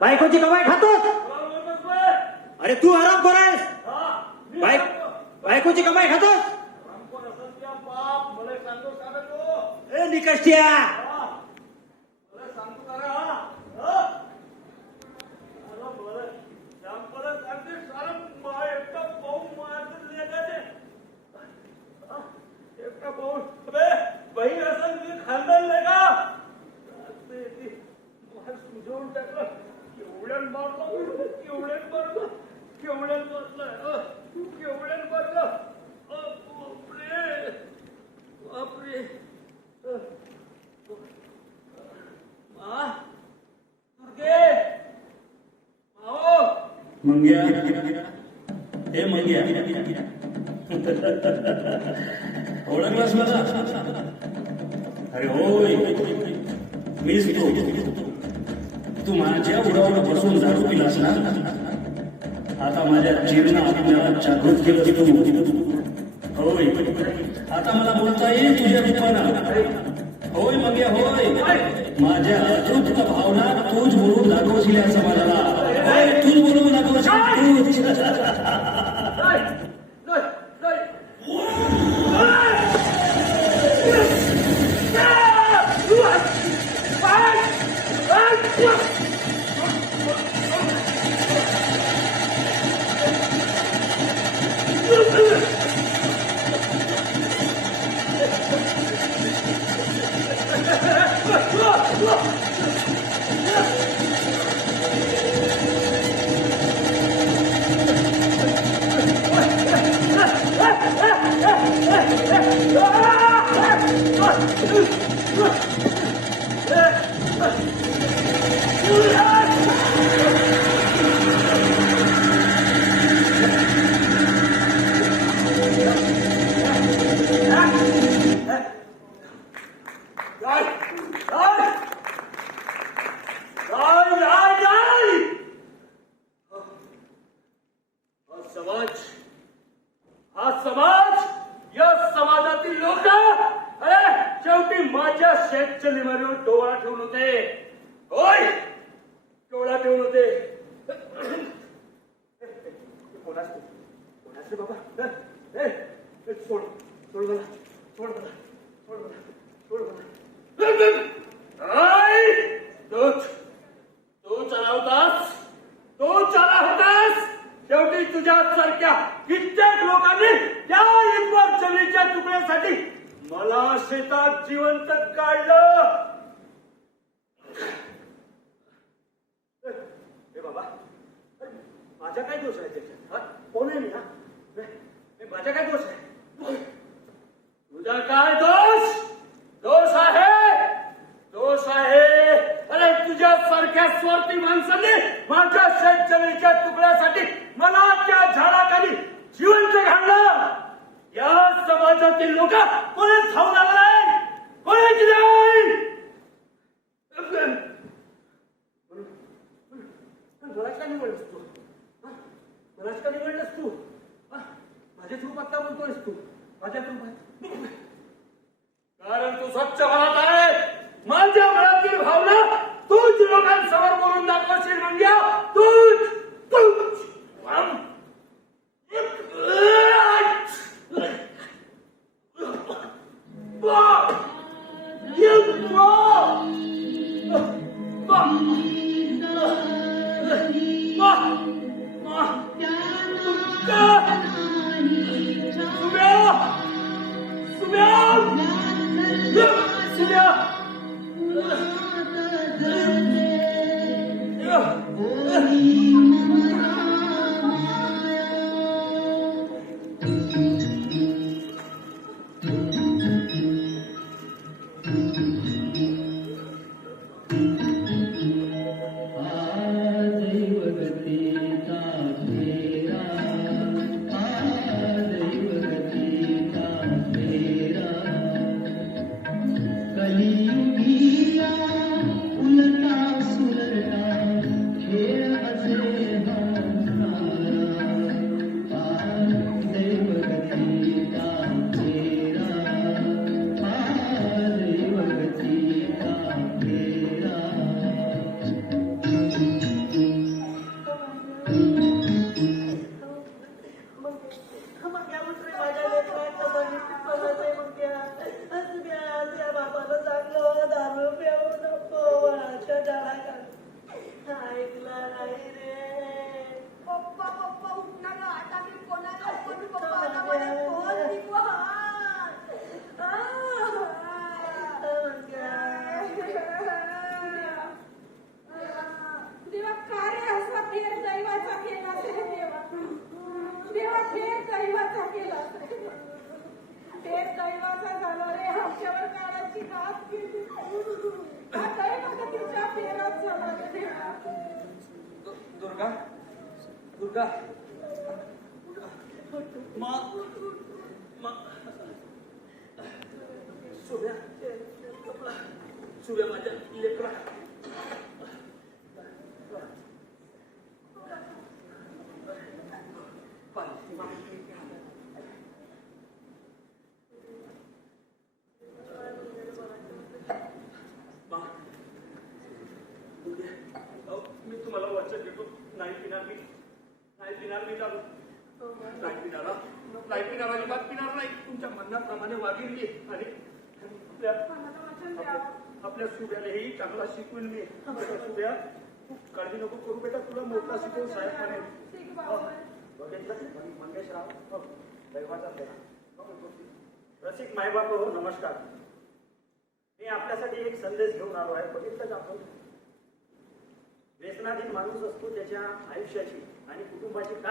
बायकोची कमाई खातोस? अरे तू आराम करायस. बाय बायकोची कमाई खातोस? ए निकष्टिया. बहीण असं मी खानदान नाही का? ते- टाकलं. केवढ्यान मारलं? केवढ्यान मारलं? केवढ्यान मारलं? अ, केवढ्यान मारलं? बापरे! बापरे! मा दुर्गे माओ मंग्या. हे मंग्या. ओळखलास मला? अरे होय. मीच तो. तू माझ्या उडावर बसून दारू पिलास ना आता माझ्या जीवना आपल्याला जागृत केलं तू होय आता मला बोलता येईल तुझ्या रूपानं होय मंग्या होय माझ्या अतृप्त भावना तूच बोलून दाखवशील या समाजाला होय तूच बोलून दाखवशील तूच समाज हा समाज या समाजातील लोक अरे शेवटी माझ्या शेतच्या निमारीवर डोळा ठेवून होते. होय? डोळा ठेवून होते. कोणाच कोणाच बाबा? सोड सोड मला सोड मला सोड मला सोड मला. आई, तूच तू चालवतास तू चाला होतास. शेवटी तुझ्या सारख्या कित्येक लोकांनी त्या इतवर जमिनीच्या तुकड्यासाठी मला शेतात जिवंत काढलं. हे बाबा अरे, माझा काय दोष आहे त्याच्यात? हा? कोण आहे मी हा? माझा काय दोष आहे तुझा काय दोष दोष आहे दोष आहे अरे तुझ्या सारख्या स्वार्थी माणसांनी माझ्या शेतजमिनीच्या तुकड्यासाठी मला त्या झाडाखाली जिवंत घाललं या समाजातील लोक कोणीच खाऊ लागलाय कोणीच नाही मलाच का निवडलंस तू हा? मलाच निवडलंस माझ्याच रूपात का बोलतोयस तू? माझ्याच रूपात कारण तू स्वच्छ मनात आहे माझ्या मनातील भावना तूच लोकांसमोर बोलून दाखवशील म्हणजे believe नाही रे. पप्पा पप्पा उठ ना. ग आता मी कोणाला बोलू पप्पा आता मला फोन दिवस देवा का रे असा फेर दैवाचा केला रे देवा. देवा फेर दैवाचा केला फेर दैवाचा झाला रे. आमच्यावर काळाची घात केली. हा दैव तिच्या फेरात झाला रे देवा. दु- दुर्गा दुर्गा मग मग सूर्या सूर्या माझ्या लेकरा पालखी मागली. मा, दुर्गे, अहो, मी तुम्हाला वचन देतो नाही पिणार मी. नाही पिणार मी दारू नाही पिणार हा. नाही पिणार अजिबात पिणार नाही. तुमच्या म्हणण्याप्रमाणे वागेन मी. आणि आपल्या सुब्यालाही चांगला शिकवेन मी. सुब्या काळजी नको करू बेटा तुला मोठा शिकवून साहेब बघितलं हो, दैवाचा हो, रसिक मायबाप हो नमस्कार. मी आपल्यासाठी एक संदेश घेऊन आलो आहे. बघितलं आपण? व्यसनाधीन माणूस असतो त्याच्या आयुष्याची आणि कुटुंबाची काय